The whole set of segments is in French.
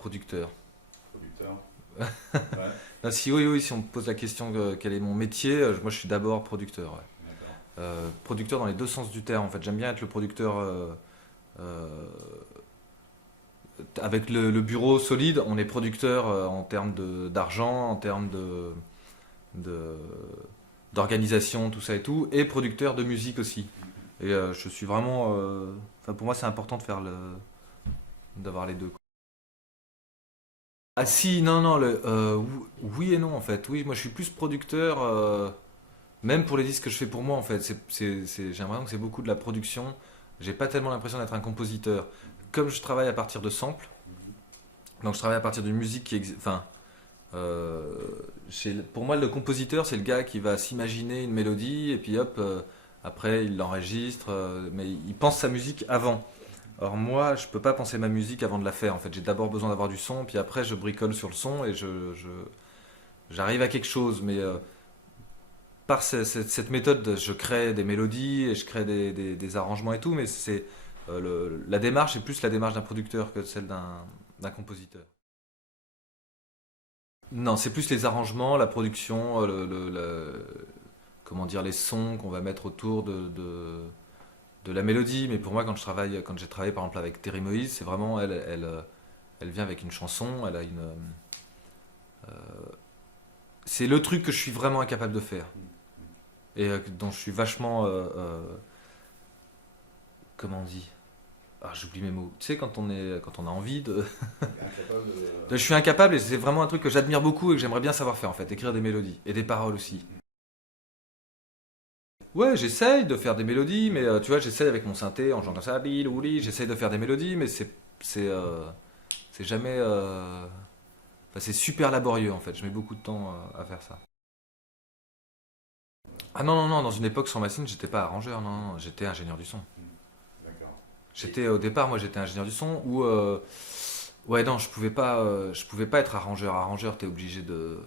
Producteur. Producteur. Ouais, Non, si oui, oui, si on me pose la question quel est mon métier, moi je suis d'abord producteur. Ouais. d'accord. Producteur dans les deux sens du terme en fait. J'aime bien être le producteur euh, avec le bureau solide. On est producteur en termes d'argent, en termes de- d'organisation, tout ça et tout, et producteur de musique aussi. Et je suis vraiment. Enfin, pour moi, c'est important de faire d'avoir les deux, quoi. Ah si, non, non, oui et non en fait. Oui, moi je suis plus producteur, même pour les disques que je fais pour moi en fait. J'ai l'impression que c'est beaucoup de la production. J'ai pas tellement l'impression d'être un compositeur. Comme je travaille à partir de samples, donc je travaille à partir d'une musique qui existe. Enfin, pour moi, le compositeur, c'est le gars qui va s'imaginer une mélodie et puis hop, après il l'enregistre, mais il pense sa musique avant. Or moi, je peux pas penser ma musique avant de la faire. En fait, j'ai d'abord besoin d'avoir du son, puis après je bricole sur le son et j'arrive à quelque chose. Mais par cette méthode, je crée des mélodies et je crée des arrangements et tout. Mais la démarche est plus la démarche d'un producteur que celle d'un compositeur. Non, c'est plus les arrangements, la production, comment dire, les sons qu'on va mettre autour de la mélodie. Mais pour moi, quand j'ai travaillé par exemple avec Terry Moïse, c'est vraiment elle vient avec une chanson, elle a c'est le truc que je suis vraiment incapable de faire et dont je suis vachement, comment on dit, ah, j'oublie mes mots. Tu sais, quand on a envie de, Incapable je suis incapable et c'est vraiment un truc que j'admire beaucoup et que j'aimerais bien savoir faire en fait, écrire des mélodies et des paroles aussi. Ouais, j'essaye de faire des mélodies, mais tu vois, j'essaye avec mon synthé en jouant comme ça, bilouli, j'essaye de faire des mélodies, mais c'est c'est jamais, enfin, c'est super laborieux en fait. Je mets beaucoup de temps à faire ça. Ah non non non, dans une époque sans machine, j'étais pas arrangeur, non, non, j'étais ingénieur du son. D'accord. Et J'étais au départ, moi, j'étais ingénieur du son ou ouais non, je pouvais pas être arrangeur. Arrangeur, t'es obligé de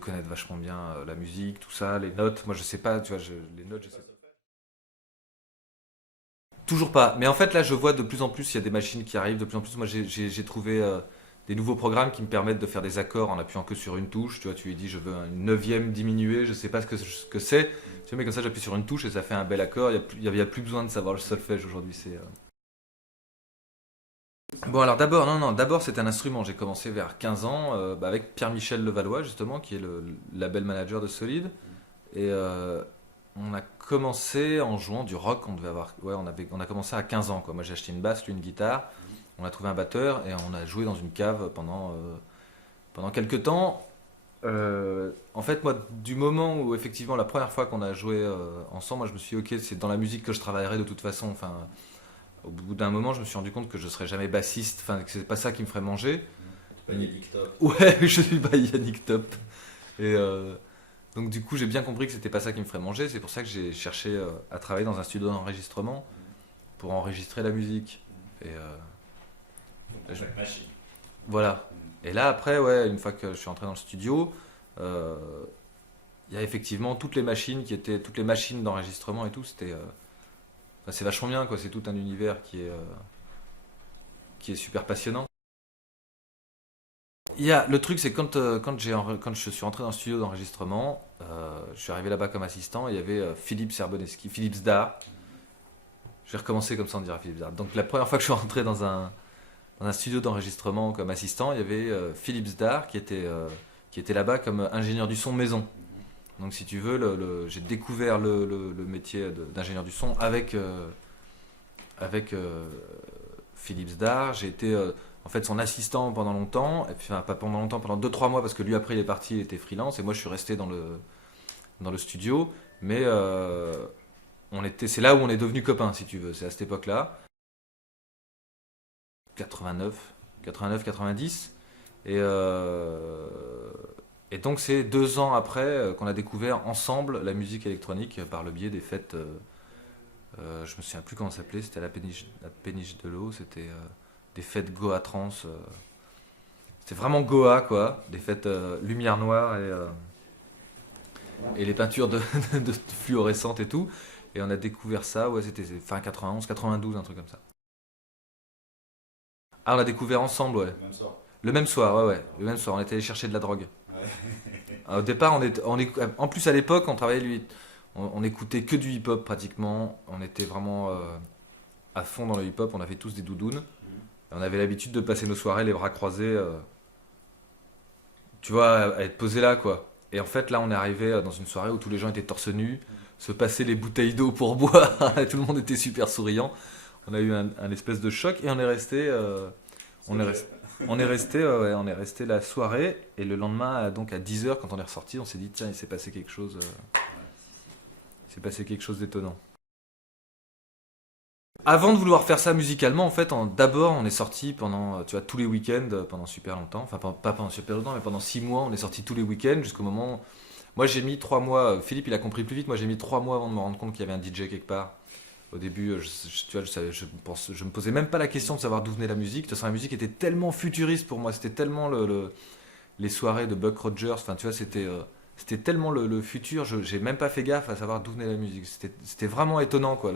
connaître vachement bien la musique, tout ça, les notes. Moi, je sais pas, tu vois, les notes, je sais. Toujours pas. Mais en fait, là, je vois de plus en plus, il y a des machines qui arrivent. De plus en plus, moi, j'ai trouvé des nouveaux programmes qui me permettent de faire des accords en appuyant que sur une touche. Tu vois, tu lui dis, je veux une neuvième diminuée, je sais pas ce que c'est. Tu vois, mais comme ça, j'appuie sur une touche et ça fait un bel accord. Il y a plus besoin de savoir le solfège aujourd'hui. Bon, alors d'abord, non, non, d'abord, c'est un instrument. J'ai commencé vers 15 ans avec Pierre-Michel Levallois, justement, qui est le label manager de Solid. Et on a commencé en jouant du rock. On devait avoir, ouais, on a commencé à 15 ans, quoi. Moi, j'ai acheté une basse, lui une guitare. On a trouvé un batteur et on a joué dans une cave pendant quelques temps. En fait, moi, du moment où effectivement la première fois qu'on a joué ensemble, moi, je me suis dit, ok, c'est dans la musique que je travaillerai de toute façon. Enfin, au bout d'un moment, je me suis rendu compte que je serais jamais bassiste. Enfin, que c'est pas ça qui me ferait manger. c'est pas Yannick Top. Ouais, je suis pas Yannick Top. Et donc du coup, j'ai bien compris que c'était pas ça qui me ferait manger. C'est pour ça que j'ai cherché à travailler dans un studio d'enregistrement pour enregistrer la musique. Et Donc en je- fait, machine. voilà. Et là, après, ouais, une fois que je suis entré dans le studio, euh, il y a effectivement toutes les machines d'enregistrement et tout. Enfin, c'est vachement bien, quoi. C'est tout un univers qui est super passionnant. Le truc, c'est quand je suis rentré dans le studio d'enregistrement, je suis arrivé là-bas comme assistant, et il y avait Philippe Serboneski, Philippe Zdar. Je vais recommencer comme ça, on dirait Philippe Zdar. Donc la première fois que je suis rentré dans un studio d'enregistrement comme assistant, il y avait Philippe Zdar qui était là-bas comme ingénieur du son maison. Donc si tu veux, j'ai découvert le métier d'ingénieur du son avec Philippe Zdar. J'ai été en fait son assistant pendant longtemps, et puis enfin, pas pendant longtemps, pendant 2 3 mois, parce que lui après il est parti, il était freelance, et moi je suis resté dans le studio. Mais c'est là où on est devenus copains, si tu veux. C'est à cette époque-là, 89, 89, 90. Et, et donc c'est 2 ans après qu'on a découvert ensemble la musique électronique par le biais des fêtes. Je me souviens plus comment ça s'appelait, c'était la péniche de l'eau, c'était des fêtes Goa Trans. C'était vraiment Goa, quoi. Des fêtes lumière noire et les peintures de fluorescentes et tout. Et on a découvert ça, ouais, c'était fin 91, 92, un truc comme ça. Ah, on l'a découvert ensemble, ouais. Même sort. Le même soir, ouais, ouais. Le même soir, on était allé chercher de la drogue. Ouais. Au départ, en plus à l'époque, on travaillait lui, on écoutait que du hip-hop pratiquement. On était vraiment à fond dans le hip-hop. On avait tous des doudounes. Et on avait l'habitude de passer nos soirées les bras croisés, tu vois, à être posé là, quoi. Et en fait, là, on est arrivé dans une soirée où tous les gens étaient torse nu, se passaient les bouteilles d'eau pour boire. Et tout le monde était super souriant. On a eu un espèce de choc et on est resté. On est resté. Ouais, on est resté la soirée et le lendemain, donc à 10 h quand on est ressorti, on s'est dit tiens, il s'est passé quelque chose, il s'est passé quelque chose d'étonnant. Avant de vouloir faire ça musicalement, en fait, d'abord on est sorti pendant, tu vois, tous les week-ends pendant super longtemps, enfin pas pendant super longtemps, mais pendant 6 mois, on est sorti tous les week-ends jusqu'au moment. Moi j'ai mis 3 mois, Philippe il a compris plus vite, moi j'ai mis 3 mois avant de me rendre compte qu'il y avait un DJ quelque part. Au début, tu vois, je me posais même pas la question de savoir d'où venait la musique. De toute façon, la musique était tellement futuriste pour moi. C'était tellement les soirées de Buck Rogers. Enfin, tu vois, c'était tellement le futur. J'ai même pas fait gaffe à savoir d'où venait la musique. C'était vraiment étonnant, quoi.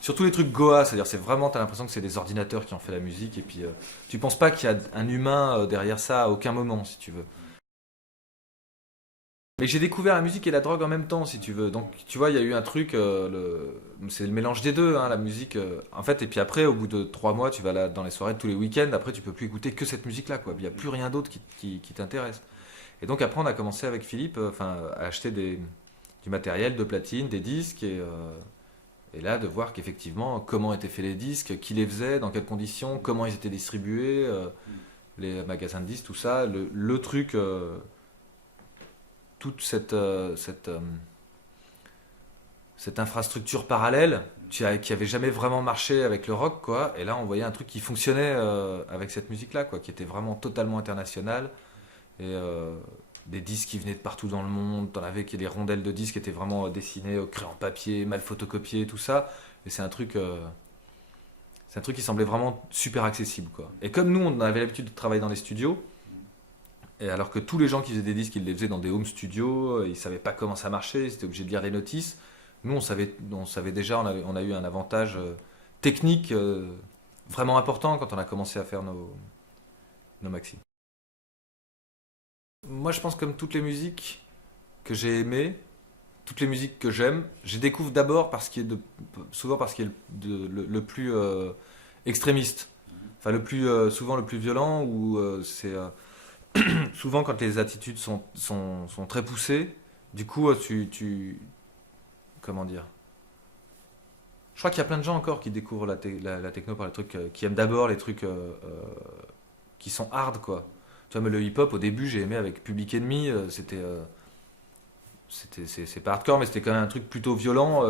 Surtout les trucs Goa, c'est-à-dire, c'est vraiment, t'as l'impression que c'est des ordinateurs qui ont fait la musique. Et puis, tu penses pas qu'il y a un humain derrière ça à aucun moment, si tu veux. Mais j'ai découvert la musique et la drogue en même temps, si tu veux. Donc, tu vois, il y a eu un truc, c'est le mélange des deux, hein, la musique. En fait, et puis après, au bout de 3 mois, tu vas là dans les soirées tous les week-ends. Après, tu peux plus écouter que cette musique-là, quoi. Il n'y a plus rien d'autre qui t'intéresse. Et donc après, on a commencé avec Philippe, à acheter du matériel de platine, des disques, et là, de voir qu'effectivement, comment étaient faits les disques, qui les faisait, dans quelles conditions, comment ils étaient distribués, les magasins de disques, tout ça, le truc. Toute cette infrastructure parallèle qui avait jamais vraiment marché avec le rock, quoi. Et là, on voyait un truc qui fonctionnait avec cette musique-là, quoi, qui était vraiment totalement international. Et des disques qui venaient de partout dans le monde. T'en avais qui les rondelles de disques étaient vraiment dessinées au crayon papier, mal photocopiées, tout ça. Et c'est un truc qui semblait vraiment super accessible, quoi. Et comme nous, on avait l'habitude de travailler dans les studios, et alors que tous les gens qui faisaient des disques, ils les faisaient dans des home studios, ils savaient pas comment ça marchait, ils étaient obligés de lire les notices. Nous, on savait déjà, on a eu un avantage technique vraiment important quand on a commencé à faire nos maxi. Moi, je pense comme toutes les musiques que j'ai aimées, toutes les musiques que j'aime, je découvre d'abord souvent parce qu'il est le plus extrémiste, enfin souvent le plus violent, ou c'est souvent quand les attitudes sont très poussées, du coup, comment dire? Je crois qu'il y a plein de gens encore qui découvrent la techno par les trucs, qui aiment d'abord les trucs qui sont hard, quoi. Tu vois, mais le hip-hop, au début, j'ai aimé avec Public Enemy, c'est pas hardcore, mais c'était quand même un truc plutôt violent.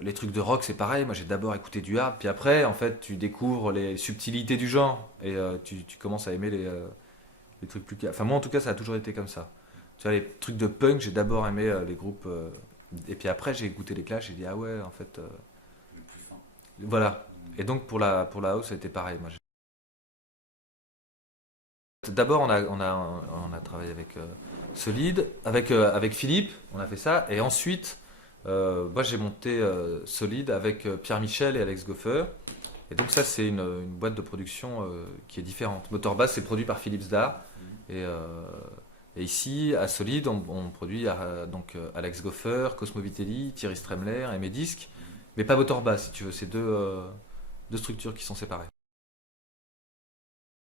Les trucs de rock, c'est pareil. Moi, j'ai d'abord écouté du hard, puis après, en fait, tu découvres les subtilités du genre et tu commences à aimer les trucs plus. Enfin, moi, en tout cas, ça a toujours été comme ça. Tu vois, les trucs de punk, j'ai d'abord aimé les groupes, et puis après, j'ai écouté les Clash, j'ai dit ah ouais, en fait, Le plus fin. voilà. Et donc pour la house, ça a été pareil. Moi, d'abord, on a travaillé avec Solid, avec Philippe, on a fait ça, et ensuite. Moi, j'ai monté Solid avec Pierre Michel et Alex Goffer. Et donc, ça, c'est une boîte de production qui est différente. Motorbass, c'est produit par Philips Dar. Et ici, à Solid, on produit donc Alex Goffer, Cosmo Vitelli, Thierry Stremler et mes disques. Mais pas Motorbass, si tu veux. C'est deux structures qui sont séparées.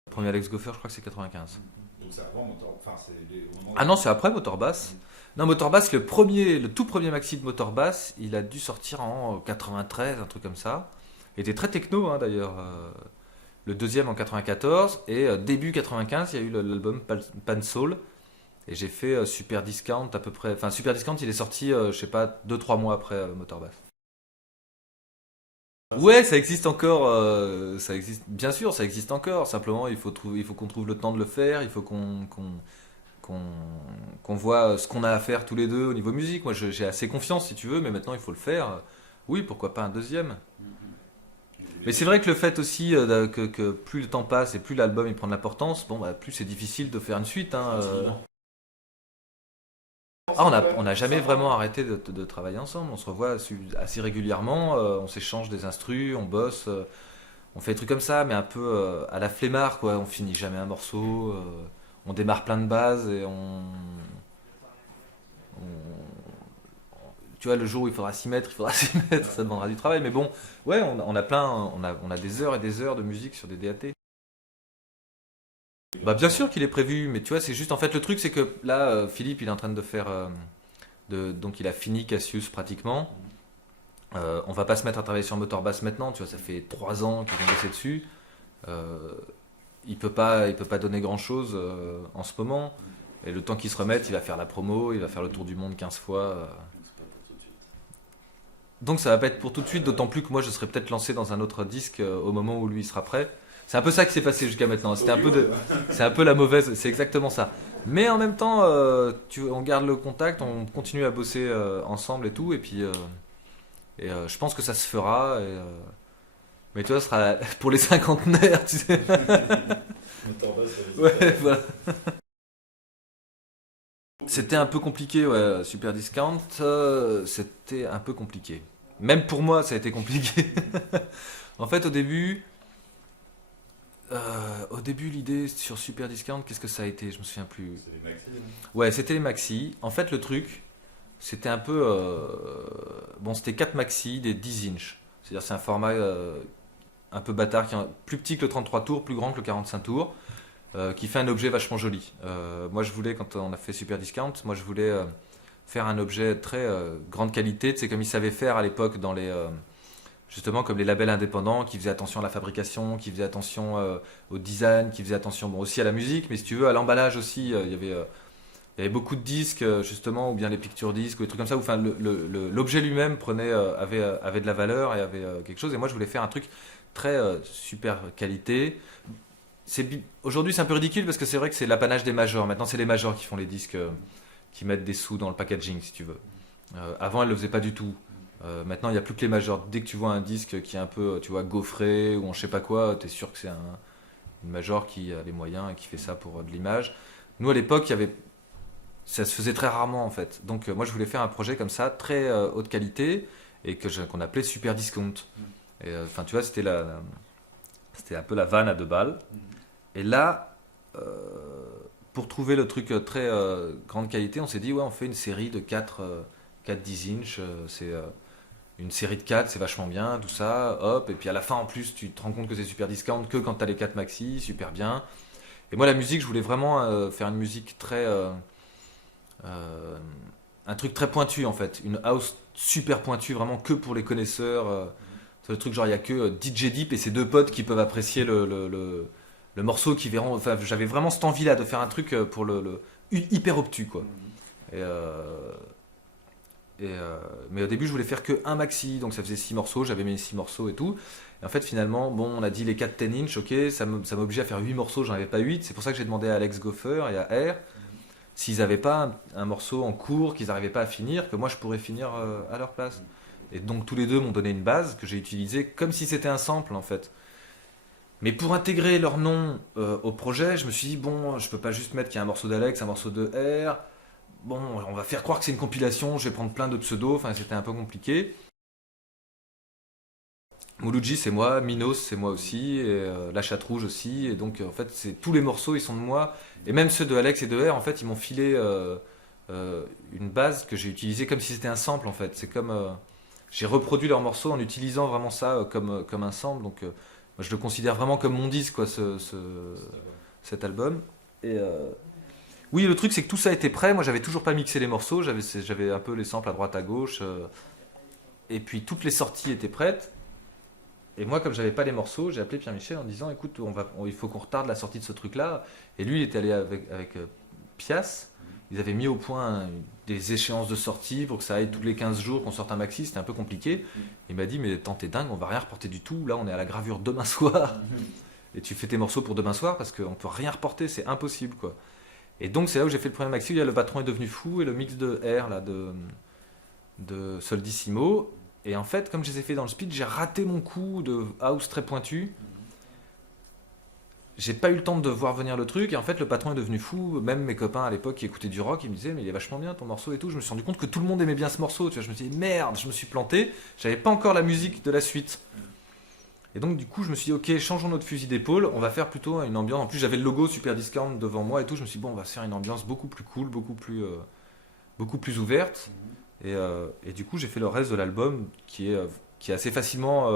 Le premier Alex Goffer, je crois que c'est 95. Donc c'est avant Motor. Enfin, c'est les moments. Ah non, c'est après Motorbass. Non, Motorbass, le tout premier maxi de Motorbass, il a dû sortir en 93, un truc comme ça. Il était très techno, hein, d'ailleurs. Le deuxième en 94 et début 95, il y a eu l'album Pan Soul. Et j'ai fait Super Discount à peu près. Enfin, Super Discount, il est sorti, je sais pas, 2-3 mois après Motorbass. Ouais, ça existe encore. Ça existe, bien sûr, ça existe encore. Simplement, il faut qu'on trouve le temps de le faire. Il faut qu'on qu'on voit ce qu'on a à faire tous les deux au niveau musique. Moi, j'ai assez confiance, si tu veux, mais maintenant, il faut le faire. Oui, pourquoi pas un deuxième? Mais c'est vrai que le fait aussi que plus le temps passe et plus l'album il prend de l'importance, bon, bah, plus c'est difficile de faire une suite, hein. Ah, on n'a jamais vraiment arrêté de travailler ensemble. On se revoit assez régulièrement. On s'échange des instrus, on bosse. on fait des trucs comme ça, mais un peu à la flemmard, quoi. On finit jamais un morceau, on démarre plein de bases et tu vois, le jour où il faudra s'y mettre, il faudra s'y mettre, ça demandera du travail. Mais bon, ouais, on a des heures et des heures de musique sur des DAT. Bah bien sûr qu'il est prévu, mais tu vois, c'est juste en fait le truc, c'est que là, Philippe, il est en train de faire, donc il a fini Cassius pratiquement. On va pas se mettre à travailler sur Motorbass maintenant, tu vois, ça fait 3 ans qu'ils ont bossé dessus. Euh, il peut pas donner grand chose en ce moment. Et le temps qu'il se remette, il va faire la promo, il va faire le tour du monde 15 fois. C'est pas pour tout de suite. Donc ça va pas être pour tout de suite, d'autant plus que moi je serais peut-être lancé dans un autre disque au moment où lui il sera prêt. C'est un peu ça qui s'est passé jusqu'à maintenant. C'est un peu la mauvaise, c'est exactement ça. Mais en même temps, on garde le contact, on continue à bosser ensemble et tout, et puis je pense que ça se fera. Mais tu vois, ce sera pour les cinquantenaires, tu sais. Motorbass, Ouais, voilà. C'était un peu compliqué, ouais, Super Discount, c'était un peu compliqué. Même pour moi, ça a été compliqué. En fait, au début, l'idée sur Super Discount, qu'est-ce que ça a été? Je me souviens plus. c'est les maxi, hein. Ouais, c'était les maxi. En fait, le truc, c'était un peu. Bon, c'était 4 maxi, des 10 inch. C'est-à-dire, c'est un format un peu bâtard, plus petit que le 33 tours, plus grand que le 45 tours, qui fait un objet vachement joli. Moi, je voulais, quand on a fait Super Discount, moi, je voulais faire un objet très grande qualité. C'est comme ils savaient faire à l'époque dans les. Justement, comme les labels indépendants qui faisaient attention à la fabrication, qui faisaient attention au design, qui faisaient attention bon, aussi à la musique, mais si tu veux, à l'emballage aussi. Il y avait beaucoup de disques, justement, ou bien les picture disques, ou des trucs comme ça, où enfin, l'objet lui-même avait de la valeur et avait quelque chose. Et moi, je voulais faire un truc très super qualité. Aujourd'hui, c'est un peu ridicule parce que c'est vrai que c'est l'apanage des majors. Maintenant, c'est les majors qui font les disques, qui mettent des sous dans le packaging, si tu veux. Avant, elles le faisaient pas du tout. Maintenant, il n'y a plus que les majors. Dès que tu vois un disque qui est un peu, tu vois, gaufré ou on je sais pas quoi, tu es sûr que c'est une major qui a les moyens et qui fait ça pour de l'image. Nous, à l'époque, ça se faisait très rarement en fait. Donc, moi, je voulais faire un projet comme ça, très haute qualité et qu'on appelait Super Discount. Et enfin, tu vois, c'était un peu la vanne à 2 balles. Et là, pour trouver le truc très grande qualité, on s'est dit, ouais, on fait une série de 4 10 inch. C'est une série de 4, c'est vachement bien, tout ça, hop. Et puis à la fin, en plus, tu te rends compte que c'est Super Discount que quand t'as les 4 maxi, super bien. Et moi, la musique, je voulais vraiment faire une musique très. Euh, un truc très pointu en fait. Une house super pointue, vraiment que pour les connaisseurs. C'est le truc genre, il n'y a que DJ Deep et ses 2 potes qui peuvent apprécier le morceau, qui verront. Enfin, j'avais vraiment cette envie-là de faire un truc pour hyper obtus quoi. Et, mais au début, je voulais faire que un maxi, donc ça faisait 6 morceaux, j'avais mis 6 morceaux et tout. Et en fait, finalement, bon, on a dit les 4 10 inch, ok, ça m'obligeait à faire 8 morceaux, j'en avais pas 8. C'est pour ça que j'ai demandé à Alex Goffer et à R s'ils n'avaient pas un morceau en cours qu'ils n'arrivaient pas à finir, que moi je pourrais finir à leur place. Et donc tous les deux m'ont donné une base que j'ai utilisée comme si c'était un sample en fait. Mais pour intégrer leur nom au projet, je me suis dit, bon, je peux pas juste mettre qu'il y a un morceau d'Alex, un morceau de R. Bon, on va faire croire que c'est une compilation, je vais prendre plein de pseudos, enfin c'était un peu compliqué. Mouloudji c'est moi, Minos c'est moi aussi, et La Chatte Rouge aussi, et donc en fait tous les morceaux ils sont de moi, et même ceux de Alex et de R en fait ils m'ont filé une base que j'ai utilisée comme si c'était un sample en fait. C'est comme j'ai reproduit leurs morceaux en utilisant vraiment ça comme un sample, donc moi je le considère vraiment comme mon disque quoi, cet album. Et oui le truc c'est que tout ça était prêt, moi j'avais toujours pas mixé les morceaux, j'avais un peu les samples à droite à gauche, et puis toutes les sorties étaient prêtes. Et moi, comme j'avais pas les morceaux, j'ai appelé Pierre-Michel en disant, écoute, il faut qu'on retarde la sortie de ce truc-là. Et lui, il est allé avec Pias. Ils avaient mis au point des échéances de sortie pour que ça aille tous les 15 jours qu'on sorte un maxi. C'était un peu compliqué. Il m'a dit, mais tant t'es dingue, on va rien reporter du tout. Là, on est à la gravure demain soir. Et tu fais tes morceaux pour demain soir parce qu'on peut rien reporter, c'est impossible, quoi. Et donc, c'est là où j'ai fait le premier maxi. Il y a Le Patron est devenu fou et le mix de R, là, de Soldissimo. Et en fait, comme je les ai fait dans le speed, j'ai raté mon coup de house très pointu. J'ai pas eu le temps de voir venir le truc. Et en fait, Le Patron est devenu fou. Même mes copains à l'époque qui écoutaient du rock, ils me disaient, mais il est vachement bien ton morceau et tout. Je me suis rendu compte que tout le monde aimait bien ce morceau. Tu vois, je me suis dit, merde, je me suis planté. J'avais pas encore la musique de la suite. Et donc du coup je me suis dit ok, changeons notre fusil d'épaule, on va faire plutôt une ambiance. En plus j'avais le logo Super Discount devant moi et tout, je me suis dit bon on va se faire une ambiance beaucoup plus cool, beaucoup plus ouverte. Et du coup j'ai fait le reste de l'album qui est assez facilement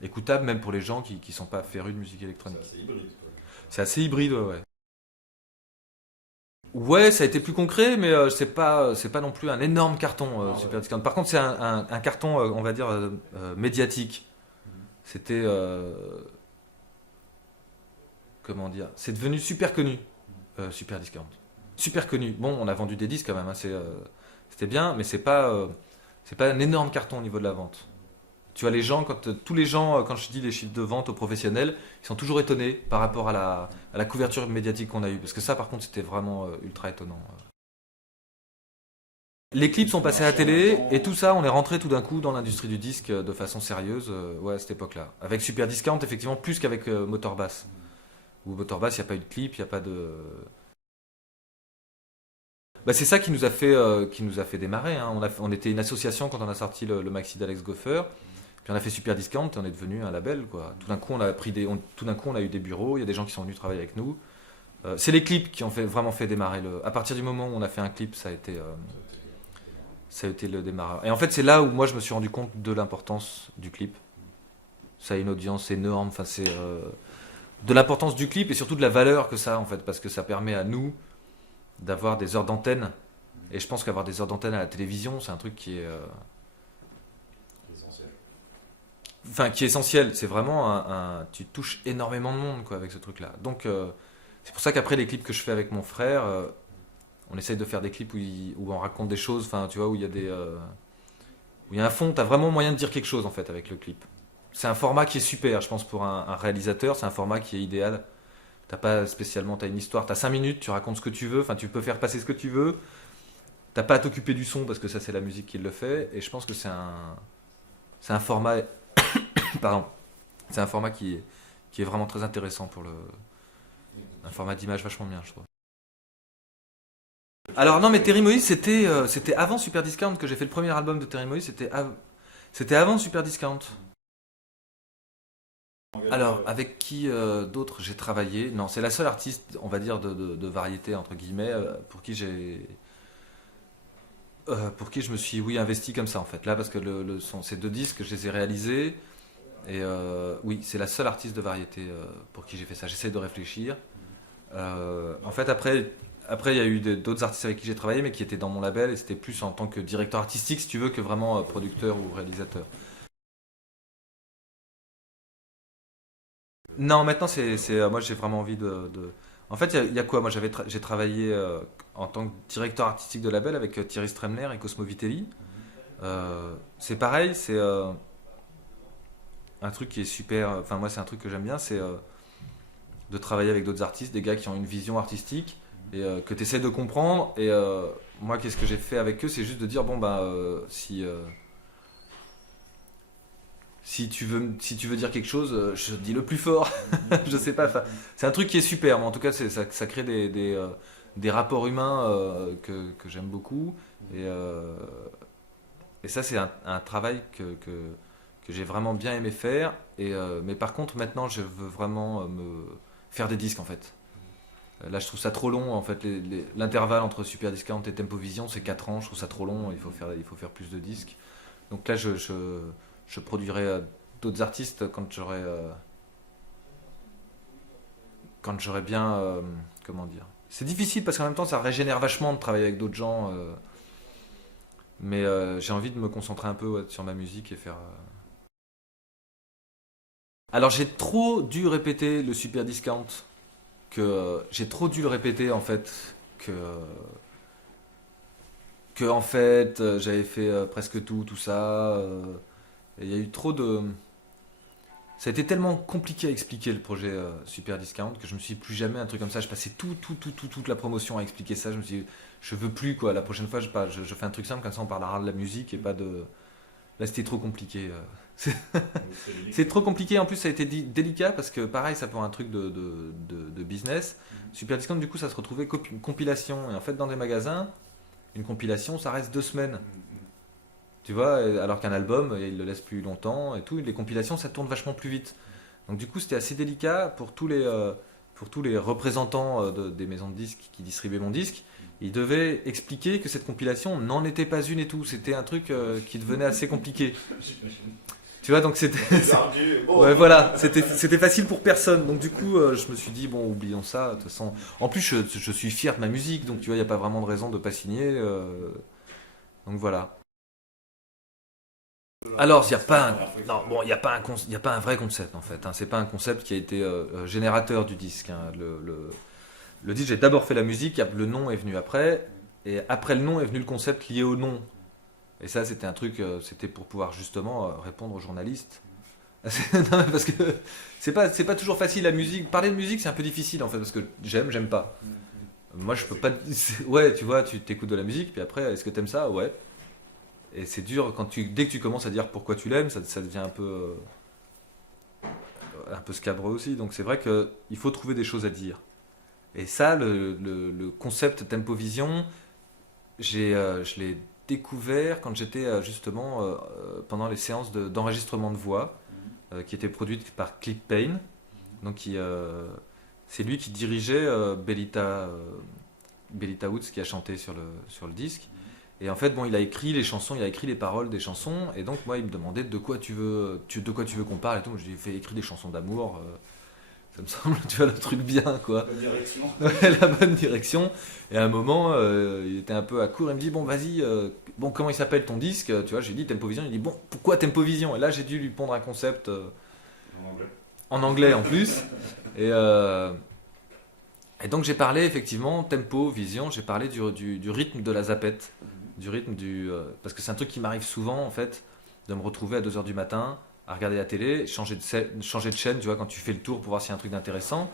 écoutable même pour les gens qui sont pas férus de musique C'est électronique. assez hybride, quoi. C'est assez hybride, ouais. Ouais, ça a été plus concret, mais c'est pas non plus un énorme carton, Ah ouais. Super Discount. Par contre, c'est un carton, on va dire, médiatique. C'était, comment dire, c'est devenu super connu, Super Discount. Super connu. Bon, on a vendu des disques quand même, hein, c'était bien, mais c'est pas un énorme carton au niveau de la vente. Tu vois, les gens, tous les gens, quand je dis les chiffres de vente aux professionnels, ils sont toujours étonnés par rapport à la couverture médiatique qu'on a eue. Parce que ça, par contre, c'était vraiment ultra étonnant. Les clips sont passés à la télé et tout ça, on est rentré tout d'un coup dans l'industrie du disque de façon sérieuse, ouais, à cette époque-là. Avec Super Discount, effectivement, plus qu'avec Motorbass. Où Motorbass, il n'y a pas eu de clip, il n'y a pas de. Bah, c'est ça qui nous a fait démarrer, hein. On était une association quand on a sorti le maxi d'Alex Goffer. Puis on a fait Super Discount et on est devenu un label, quoi. Tout d'un coup, tout d'un coup, on a eu des bureaux, il y a des gens qui sont venus travailler avec nous. C'est les clips qui ont vraiment fait démarrer le. À partir du moment où on a fait un clip, ça a été le démarrage. Et en fait, c'est là où moi je me suis rendu compte de l'importance du clip. Ça a une audience énorme, enfin c'est de l'importance du clip et surtout de la valeur que ça a en fait, parce que ça permet à nous d'avoir des heures d'antenne. Et je pense qu'avoir des heures d'antenne à la télévision, c'est un truc qui est, Essentiel. enfin, qui est essentiel. C'est vraiment tu touches énormément de monde quoi avec ce truc-là. Donc c'est pour ça qu'après les clips que je fais avec mon frère, on essaye de faire des clips où on raconte des choses, enfin tu vois où il y a où il y a un fond. T'as vraiment moyen de dire quelque chose en fait avec le clip. C'est un format qui est super, je pense pour un réalisateur, c'est un format qui est idéal. T'as une histoire, t'as 5 minutes, tu racontes ce que tu veux, enfin tu peux faire passer ce que tu veux. T'as pas à t'occuper du son parce que ça c'est la musique qui le fait. Et je pense que c'est un format, pardon, c'est un format qui est vraiment très intéressant pour un format d'image vachement bien, je trouve. Alors non, mais Terry Moïse, c'était avant Super Discount que j'ai fait le premier album de Terry Moïse, c'était avant Super Discount. Alors, avec qui d'autre j'ai travaillé? Non, c'est la seule artiste, on va dire, de variété, entre guillemets, pour qui je me suis, oui, investi comme ça, en fait. Là, parce que ces deux disques, je les ai réalisés. Et oui, c'est la seule artiste de variété pour qui j'ai fait ça. J'essaie de réfléchir. En fait, après, il y a eu d'autres artistes avec qui j'ai travaillé, mais qui étaient dans mon label, et c'était plus en tant que directeur artistique, si tu veux, que vraiment producteur ou réalisateur. Non, maintenant, moi, j'ai vraiment envie En fait, il y a quoi? Moi, j'ai travaillé en tant que directeur artistique de label avec Thierry Stremler et Cosmo Vitelli. C'est pareil, c'est un truc qui est super. Enfin, moi, c'est un truc que j'aime bien, c'est de travailler avec d'autres artistes, des gars qui ont une vision artistique et que tu essaies de comprendre. Et moi, qu'est-ce que j'ai fait avec eux? C'est juste de dire, bon, bah, si tu veux dire quelque chose, je dis le plus fort. Je sais pas. Enfin, c'est un truc qui est super. Mais en tout cas, ça crée des rapports humains que j'aime beaucoup. Et, euh, et ça, c'est un travail que j'ai vraiment bien aimé faire. Mais par contre, maintenant, je veux vraiment faire des disques en fait. Là, je trouve ça trop long. En fait, l'intervalle entre Super Discount et Tempo Vision, c'est 4 ans. Je trouve ça trop long. Il faut faire plus de disques. Donc là, je produirai d'autres artistes quand j'aurai bien. Comment dire? C'est difficile parce qu'en même temps, ça régénère vachement de travailler avec d'autres gens. Mais j'ai envie de me concentrer un peu ouais, sur ma musique et faire. Alors, j'ai trop dû répéter le Super Discount. J'ai trop dû le répéter en fait. Que. En fait, j'avais fait presque tout ça. Et il y a eu trop de. Ça a été tellement compliqué à expliquer le projet Super Discount que je me suis dit, plus jamais un truc comme ça. Je passais toute la promotion à expliquer ça. Je me suis dit, je veux plus quoi. La prochaine fois, je fais un truc simple comme ça, on parlera de la musique et pas de. Là, c'était trop compliqué. C'est c'est trop compliqué. En plus, ça a été délicat parce que pareil, ça pour un truc de business. Super Discount, du coup, ça se retrouvait compilation. Et en fait, dans des magasins, une compilation, ça reste 2 semaines. Tu vois, alors qu'un album, il le laisse plus longtemps et tout. Les compilations, ça tourne vachement plus vite. Donc du coup, c'était assez délicat pour tous les représentants des maisons de disques qui distribuaient mon disque. Ils devaient expliquer que cette compilation n'en était pas une et tout. C'était un truc qui devenait assez compliqué. J'imagine. Tu vois, donc c'était... C'est ardu et bon. Ouais, voilà, c'était facile pour personne. Donc du coup, je me suis dit, bon, oublions ça. De toute façon, en plus, je suis fier de ma musique, donc tu vois, il n'y a pas vraiment de raison de pas signer. Donc voilà. Alors, il n'y a pas un... Non, bon, il y a pas un vrai concept en fait. Hein. C'est pas un concept qui a été générateur du disque. Hein. Le disque, j'ai d'abord fait la musique, le nom est venu après, et après le nom est venu le concept lié au nom. Et ça, c'était un truc, c'était pour pouvoir justement répondre aux journalistes. Non, mais parce que c'est pas toujours facile la musique. Parler de musique, c'est un peu difficile en fait, parce que j'aime pas. Moi, je peux pas. Ouais, tu vois, tu t'écoutes de la musique, puis après, est-ce que t'aimes ça? Ouais. Et c'est dur dès que tu commences à dire pourquoi tu l'aimes, ça devient un peu scabreux aussi. Donc c'est vrai qu'il faut trouver des choses à dire. Et ça, le concept Tempovision, je l'ai découvert quand j'étais justement pendant les séances d'enregistrement de voix qui étaient produites par Clip Payne. Donc c'est lui qui dirigeait Belita Woods qui a chanté sur le disque. Et en fait, bon, il a écrit les chansons, il a écrit les paroles des chansons. Et donc moi, il me demandait de quoi tu veux qu'on parle et tout. Je lui ai fait écrire des chansons d'amour. Ça me semble, tu vois, le truc bien, quoi. La direction. Ouais, la bonne direction. Et à un moment, il était un peu à court. Il me dit, bon, vas-y, bon, comment il s'appelle ton disque? Tu vois, j'ai dit Tempovision. Il dit, bon, pourquoi Tempovision? Et là, j'ai dû lui pondre un concept En anglais. en anglais en plus. Et, et donc, j'ai parlé effectivement tempo, vision. J'ai parlé du rythme de la zapette. Du rythme parce que c'est un truc qui m'arrive souvent, en fait, de me retrouver à 2 heures du matin à regarder la télé, changer de chaîne, tu vois, quand tu fais le tour pour voir s'il y a un truc d'intéressant.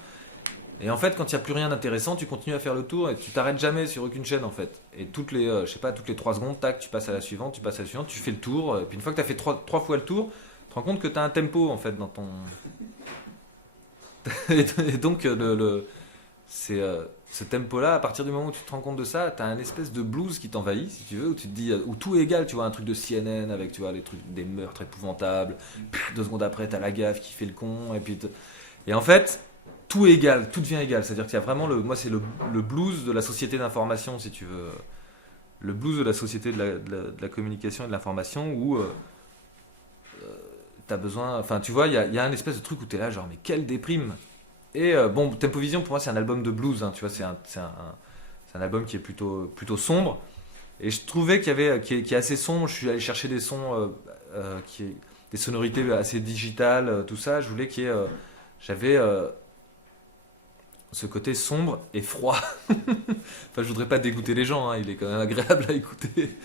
Et en fait, quand il n'y a plus rien d'intéressant, tu continues à faire le tour et tu t'arrêtes jamais sur aucune chaîne en fait. Et je sais pas, toutes les 3 secondes, tac, tu passes à la suivante, tu fais le tour. Et puis une fois que tu as fait trois fois le tour, tu te rends compte que tu as un tempo en fait dans ton. Et donc, ce tempo-là, à partir du moment où tu te rends compte de ça, tu as un espèce de blues qui t'envahit, si tu veux, où tu te dis, où tout est égal, tu vois, un truc de CNN avec, tu vois, les trucs, des meurtres épouvantables. 2 secondes après, tu as la gaffe qui fait le con, et en fait, tout est égal, tout devient égal. C'est-à-dire qu'il y a vraiment moi, c'est le blues de la société d'information, si tu veux. Le blues de la société de la communication et de l'information où tu as besoin. Enfin, tu vois, il y a un espèce de truc où tu es là, genre, mais quelle déprime! Et bon, Tempovision, pour moi, c'est un album de blues, hein, tu vois, c'est un album qui est plutôt sombre. Et je trouvais qui est assez sombre. Je suis allé chercher des sons, des sonorités assez digitales, tout ça. Je voulais j'avais ce côté sombre et froid. Enfin, je voudrais pas dégoûter les gens, hein, il est quand même agréable à écouter.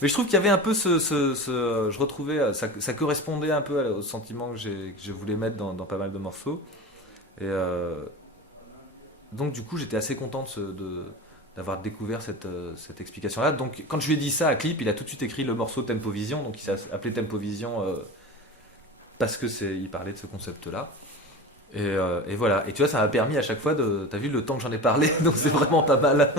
Mais je trouve qu'il y avait un peu je retrouvais, ça correspondait un peu au sentiment que je voulais mettre dans pas mal de morceaux. Et donc du coup, j'étais assez content d'avoir découvert cette explication-là. Donc quand je lui ai dit ça à Clip, il a tout de suite écrit le morceau Tempovision. Donc il s'est appelé Tempovision parce que il parlait de ce concept-là. Et voilà. Et tu vois, ça m'a permis à chaque fois t'as vu le temps que j'en ai parlé, donc c'est vraiment pas mal.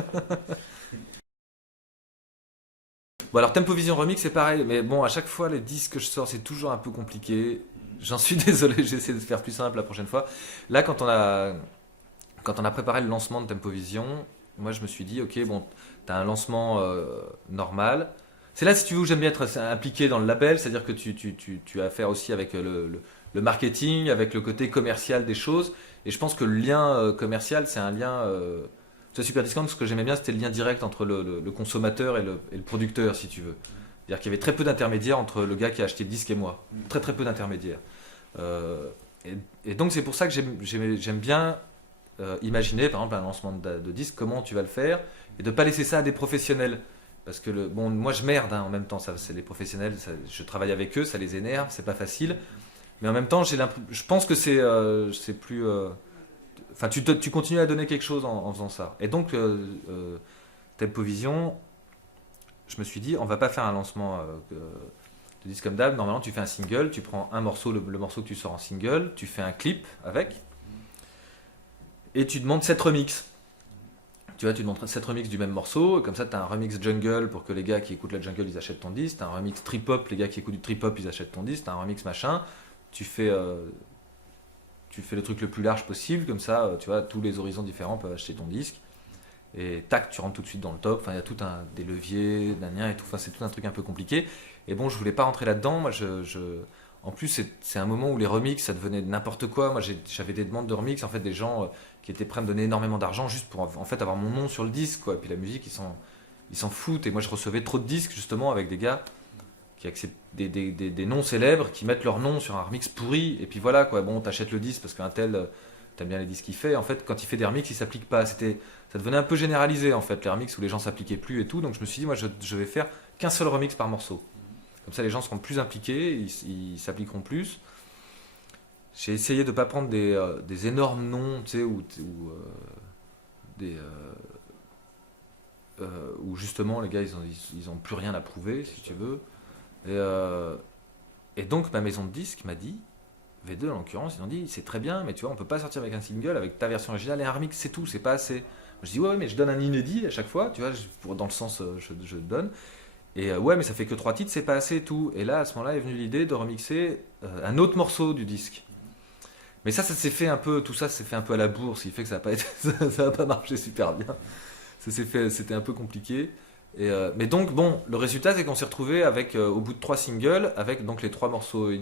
Bon alors Tempovision Remix c'est pareil, mais bon à chaque fois les disques que je sors c'est toujours un peu compliqué. J'en suis désolé, j'essaie de faire plus simple la prochaine fois. Là quand on a préparé le lancement de Tempovision, moi je me suis dit ok bon t'as un lancement normal. C'est là si tu veux où j'aime bien être impliqué dans le label, c'est-à-dire que tu as affaire aussi avec le marketing, avec le côté commercial des choses. Et je pense que le lien commercial c'est un lien... Tu vois, Super Discount, ce que j'aimais bien, c'était le lien direct entre le consommateur et le producteur, si tu veux. C'est-à-dire qu'il y avait très peu d'intermédiaires entre le gars qui a acheté le disque et moi. Très très peu d'intermédiaires. Euh, et donc c'est pour ça que j'aime bien imaginer, par exemple, un lancement de disque, comment tu vas le faire, et de ne pas laisser ça à des professionnels. Parce que bon, moi je merde hein, en même temps, c'est les professionnels, je travaille avec eux, ça les énerve, c'est pas facile. Mais en même temps, je pense que c'est plus... Enfin, tu continues à donner quelque chose en faisant ça. Et donc, Tempovision, je me suis dit, on va pas faire un lancement de disque comme d'hab. Normalement, tu fais un single, tu prends un morceau, le morceau que tu sors en single, tu fais un clip avec, et tu demandes 7 remixes. Tu vois, tu demandes 7 remixes du même morceau, et comme ça, tu as un remix jungle pour que les gars qui écoutent la jungle, ils achètent ton disque. Tu as un remix trip-hop, les gars qui écoutent du trip-hop, ils achètent ton disque. Tu as un remix machin. Tu fais tu fais le truc le plus large possible, comme ça, tu vois, tous les horizons différents peuvent acheter ton disque. Et tac, tu rentres tout de suite dans le top. Enfin, il y a des leviers, d'un et tout. Enfin, c'est tout un truc un peu compliqué. Et bon, je voulais pas rentrer là-dedans. Moi, en plus, c'est un moment où les remixes, ça devenait n'importe quoi. Moi, j'avais des demandes de remix, en fait, des gens qui étaient prêts à me donner énormément d'argent juste pour en fait avoir mon nom sur le disque, quoi. Et puis la musique, ils s'en foutent. Et moi, je recevais trop de disques justement avec des gars qui acceptent des noms célèbres, qui mettent leur nom sur un remix pourri. Et puis voilà, quoi. Bon, t'achètes le disque parce qu'un tel, t'aimes bien les disques qu'il fait. En fait, quand il fait des remixes, il s'applique pas. Ça devenait un peu généralisé en fait, les remixes où les gens s'appliquaient plus et tout. Donc je me suis dit, moi, je vais faire qu'un seul remix par morceau. Comme ça, les gens seront plus impliqués, ils s'appliqueront plus. J'ai essayé de ne pas prendre des énormes noms, tu sais, où justement les gars ils ont plus rien à prouver, si tu veux. Et donc ma maison de disques m'a dit, V2 en l'occurrence, ils ont dit c'est très bien, mais tu vois, on peut pas sortir avec un single, avec ta version originale et un remix, c'est tout, c'est pas assez. Je dis ouais, mais je donne un inédit à chaque fois, tu vois, dans le sens je donne. Et ouais, mais ça fait que 3 titres, c'est pas assez et tout. Et là, à ce moment-là, est venue l'idée de remixer un autre morceau du disque. Mais ça s'est fait un peu, tout ça s'est fait un peu à la bourse, ce qui fait que ça a pas marché super bien. C'était un peu compliqué. Mais donc, bon, le résultat, c'est qu'on s'est retrouvé avec, au bout de 3 singles, avec donc les 3 morceaux, les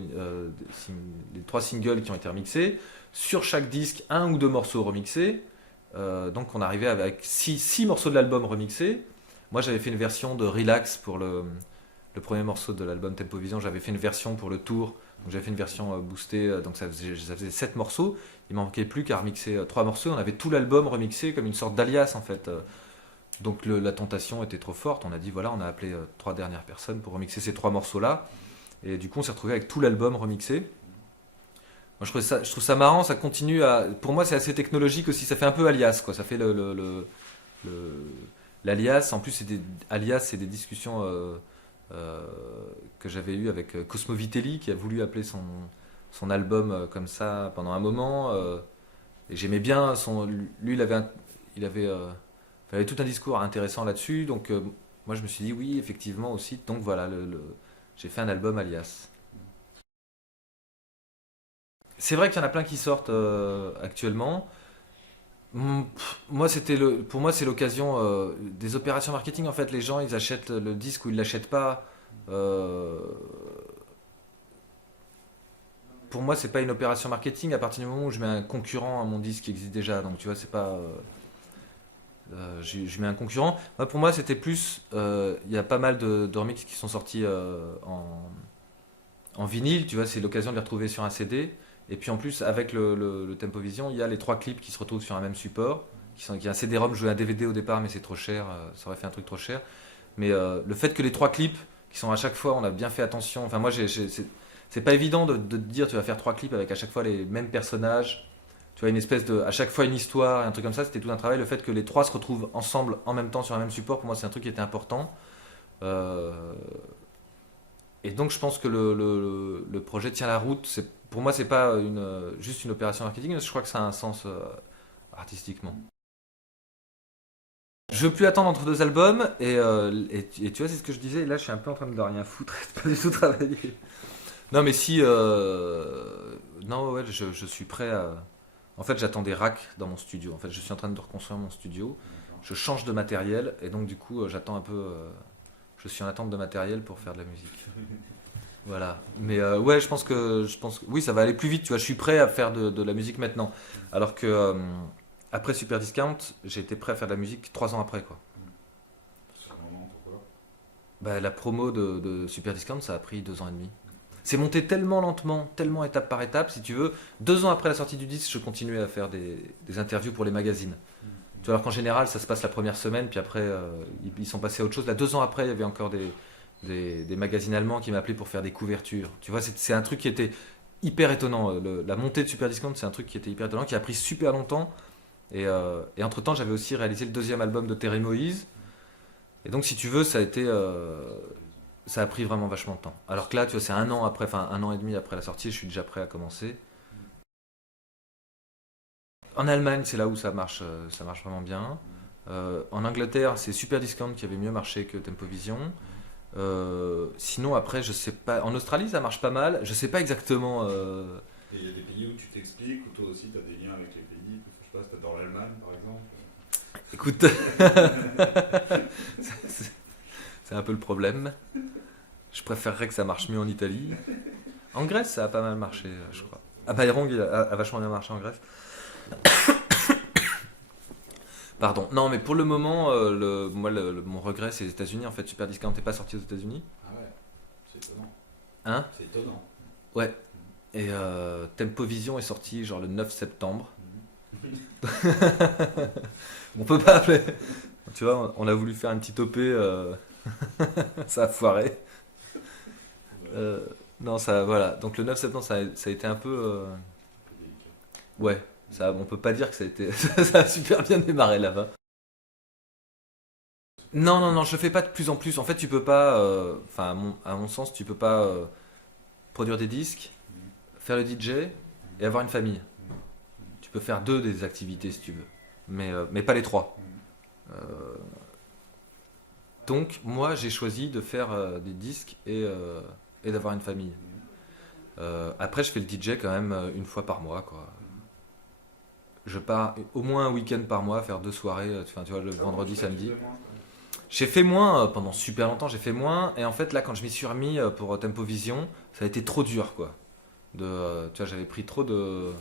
3 singles qui ont été remixés, sur chaque disque, 1 ou 2 morceaux remixés. Donc, on arrivait avec 6 morceaux de l'album remixés. Moi, j'avais fait une version de Relax pour le premier morceau de l'album Tempo Vision. J'avais fait une version pour le tour. Donc, j'avais fait une version boostée. Donc, ça faisait 7 morceaux. Il manquait plus qu'à remixer 3 morceaux. On avait tout l'album remixé comme une sorte d'alias, en fait. Donc, la tentation était trop forte. On a dit, voilà, on a appelé 3 dernières personnes pour remixer ces 3 morceaux-là. Et du coup, on s'est retrouvé avec tout l'album remixé. Moi, je trouve ça marrant. Ça continue à. Pour moi, c'est assez technologique aussi. Ça fait un peu alias, quoi. Ça fait l'alias. En plus, alias, c'est des discussions que j'avais eues avec Cosmo Vitelli, qui a voulu appeler son album comme ça pendant un moment. Et j'aimais bien lui, il avait tout un discours intéressant là-dessus. Donc, moi, je me suis dit oui, effectivement aussi. Donc voilà, j'ai fait un album alias. C'est vrai qu'il y en a plein qui sortent actuellement. Pour moi, c'est l'occasion des opérations marketing. En fait, les gens, ils achètent le disque ou ils l'achètent pas. Euh, pour moi, c'est pas une opération marketing à partir du moment où je mets un concurrent à mon disque qui existe déjà. Donc, tu vois, c'est pas. Je mets un concurrent. Moi, pour moi, c'était plus. Il y a pas mal de remixes qui sont sortis en vinyle. Tu vois, c'est l'occasion de les retrouver sur un CD. Et puis en plus, avec le Tempo Vision, il y a les 3 clips qui se retrouvent sur un même support. Qui est un CD-ROM, je voulais un DVD au départ, mais c'est trop cher. Ça aurait fait un truc trop cher. Mais le fait que les 3 clips, qui sont à chaque fois, on a bien fait attention. Enfin, moi, c'est pas évident de te dire tu vas faire 3 clips avec à chaque fois les mêmes personnages. Tu vois, une espèce de. À chaque fois une histoire, un truc comme ça, c'était tout un travail. Le fait que les 3 se retrouvent ensemble en même temps sur un même support, pour moi, c'est un truc qui était important. Euh, et donc, je pense que le projet tient la route. Pour moi, c'est pas juste une opération marketing, mais je crois que ça a un sens artistiquement. Je veux plus attendre entre 2 albums et tu vois, c'est ce que je disais. Là, je suis un peu en train de rien foutre, de pas du tout travailler. Non, mais si. Non, ouais, je suis prêt à. En fait, j'attends des racks dans mon studio. En fait, je suis en train de reconstruire mon studio. Je change de matériel et donc, du coup, j'attends un peu. Je suis en attente de matériel pour faire de la musique. Voilà. Mais ouais, je pense que oui, ça va aller plus vite. Tu vois, je suis prêt à faire de la musique maintenant. Alors que après Super Discount, j'ai été prêt à faire de la musique 3 ans après, quoi. C'est un moment, pourquoi? Bah, la promo de Super Discount, ça a pris 2 ans et demi. C'est monté tellement lentement, tellement étape par étape, si tu veux. 2 ans après la sortie du disque, je continuais à faire des interviews pour les magazines. Tu vois, alors qu'en général, ça se passe la première semaine, puis après, ils sont passés à autre chose. Là, 2 ans après, il y avait encore des magazines allemands qui m'appelaient pour faire des couvertures. Tu vois, c'est un truc qui était hyper étonnant. La montée de Super Discount, c'est un truc qui était hyper étonnant, qui a pris super longtemps. Et entre-temps, j'avais aussi réalisé le 2e album de Terry Moïse. Et donc, si tu veux, ça a pris vraiment vachement de temps. Alors que là, tu vois, c'est 1 an après, enfin 1 an et demi après la sortie, je suis déjà prêt à commencer. En Allemagne, c'est là où ça marche vraiment bien. En Angleterre, c'est Super Discount qui avait mieux marché que Tempo Vision. Sinon, après, je sais pas. En Australie, ça marche pas mal. Je sais pas exactement. Et il y a des pays où tu t'expliques, où toi aussi tu as des liens avec les pays, parce que je sais pas, t'adores l'Allemagne par exemple. Écoute, c'est c'est un peu le problème. Je préférerais que ça marche mieux en Italie. En Grèce, ça a pas mal marché, je crois. Ah, Bayrong a vachement bien marché en Grèce. Pardon. Non, mais pour le moment, moi, mon regret, c'est les États-Unis. En fait, Super Discount n'est pas sorti aux États-Unis. Ah ouais, c'est étonnant. Hein? C'est étonnant. Ouais. Et Tempo Vision est sorti genre le 9 septembre. On peut pas appeler. Tu vois, on a voulu faire une petite OP, ça a foiré. Euh, non, ça, voilà. Donc le 9 septembre, ça a été un peu. Ouais, ça, on peut pas dire que ça a été. Ça a super bien démarré là-bas. Non, non, non, je le fais pas de plus en plus. En fait, tu peux pas. Enfin, à mon sens, tu peux pas produire des disques, faire le DJ et avoir une famille. Tu peux faire deux des activités si tu veux, mais pas les trois. Euh, donc, moi, j'ai choisi de faire des disques et d'avoir une famille. Après, je fais le DJ quand même une fois par mois, quoi. Je pars au moins un week-end par mois faire deux soirées, enfin, tu vois, le vendredi, samedi. J'ai fait moins pendant super longtemps, j'ai fait moins, et en fait, là, quand je m'y suis remis pour Tempo Vision, ça a été trop dur, quoi. Tu vois, j'avais pris trop de.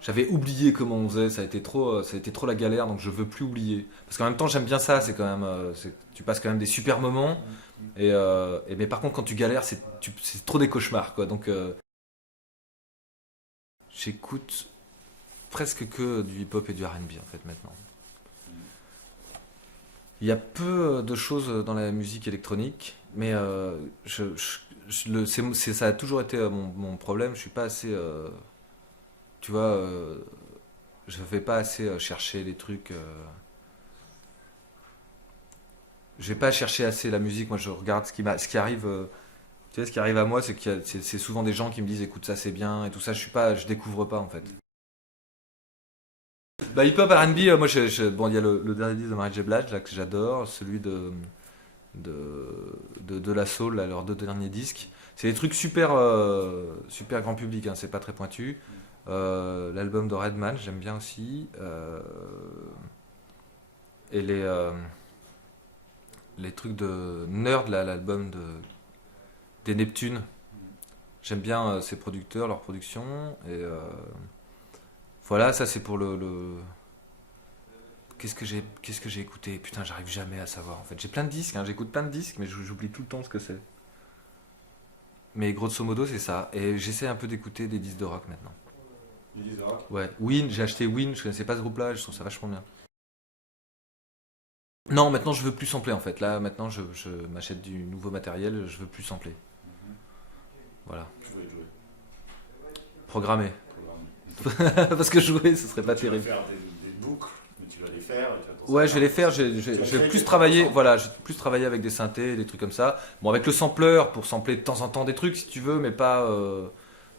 J'avais oublié comment on faisait, ça a été trop la galère, donc je veux plus oublier. Parce qu'en même temps, j'aime bien ça, c'est quand même, tu passes quand même des super moments, mais par contre, quand tu galères, c'est trop des cauchemars, quoi. Donc, j'écoute presque que du hip-hop et du R&B, en fait, maintenant. Il y a peu de choses dans la musique électronique, mais ça a toujours été mon problème. Je suis pas assez, tu vois, je vais pas assez chercher les trucs. Je vais pas chercher assez la musique. Moi, je regarde ce qui arrive. Tu sais, ce qui arrive à moi, c'est souvent des gens qui me disent, écoute, ça c'est bien et tout ça. Je découvre pas en fait. Bah, hip-hop R&B, moi, bon, il y a le dernier disque de Mary J. Blige là que j'adore, celui de, de La Soul, là, leurs deux derniers disques. C'est des trucs super, super grand public, hein, c'est pas très pointu. L'album de Redman, j'aime bien aussi. Et les trucs de Nerd, là, l'album des Neptunes. J'aime bien ces producteurs, leur production. Et voilà, ça c'est pour Qu'est-ce que j'ai écouté? Putain, j'arrive jamais à savoir en fait. J'ai plein de disques, hein, j'écoute plein de disques, mais j'oublie tout le temps ce que c'est. Mais grosso modo, c'est ça. Et j'essaie un peu d'écouter des disques de rock maintenant. Ils disent rock. Ouais, Win, j'ai acheté Win, je connaissais pas ce groupe-là, je trouve ça vachement bien. Non, maintenant je veux plus sampler en fait. Là, maintenant je m'achète du nouveau matériel, je veux plus sampler. Voilà. Jouer. Programmer. Programmer. Parce que jouer, ce serait pas Tu vas terrible. faire des boucles, mais tu vas les faire et tu vas t'en Ouais, je vais les faire. servir. Je vais plus travailler. Voilà, je vais plus travailler avec des synthés, des trucs comme ça. Bon, avec le sampler pour sampler de temps en temps des trucs si tu veux, mais pas.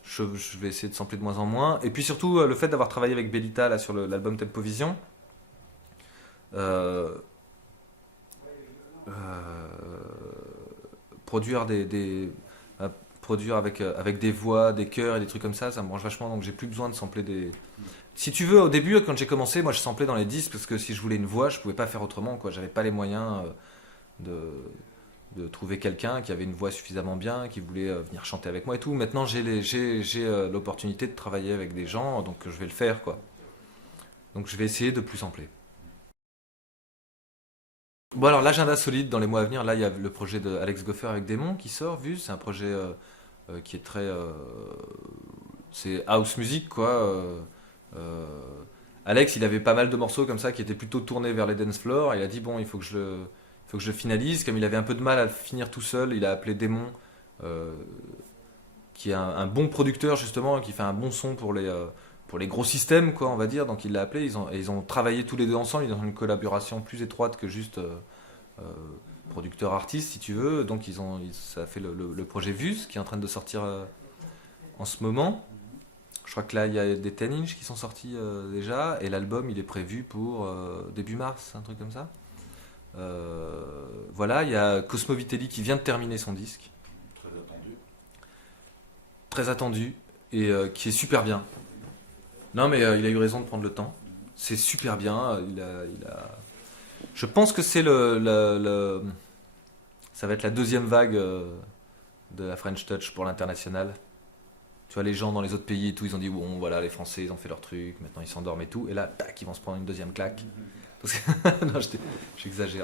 Je vais essayer de sampler de moins en moins. Et puis surtout, le fait d'avoir travaillé avec Bellita là sur l'album Tempo Vision, euh, euh, produire euh, produire avec des voix, des chœurs et des trucs comme ça me branche vachement. Donc j'ai plus besoin de sampler des. Si tu veux, au début, quand j'ai commencé, moi je samplais dans les disques parce que si je voulais une voix, je pouvais pas faire autrement, quoi. J'avais pas les moyens de trouver quelqu'un qui avait une voix suffisamment bien, qui voulait venir chanter avec moi et tout. Maintenant, j'ai l'opportunité de travailler avec des gens, donc je vais le faire, quoi. Donc je vais essayer de plus sampler. Bon, alors l'agenda solide dans les mois à venir, là il y a le projet de Alex Goffer avec Démon qui sort, vu, c'est un projet qui est très. C'est house music, quoi. Euh, Alex, il avait pas mal de morceaux comme ça qui étaient plutôt tournés vers les dance floors. Il a dit bon, il faut que je le finalise. Comme il avait un peu de mal à le finir tout seul, il a appelé Démon, euh, qui est un bon producteur justement, qui fait un bon son pour les gros systèmes, quoi, on va dire. Donc il l'a appelé. Ils ont travaillé tous les deux ensemble. Ils ont une collaboration plus étroite que juste euh, producteur-artiste, si tu veux. Donc ça a fait le projet Vus, qui est en train de sortir en ce moment. Je crois que là, il y a des 10 inch qui sont sortis déjà, et l'album, il est prévu pour début mars, un truc comme ça. Voilà, il y a Cosmo Vitelli qui vient de terminer son disque, Très attendu. très attendu. et qui est super bien. Non, mais il a eu raison de prendre le temps. C'est super bien. Je pense que c'est ça va être la deuxième vague de la French Touch pour l'international. Tu vois, les gens dans les autres pays et tout, ils ont dit bon, voilà, les Français, ils ont fait leur truc, maintenant ils s'endorment et tout. Et là, tac, ils vont se prendre une deuxième claque. Parce que... non, j'exagère.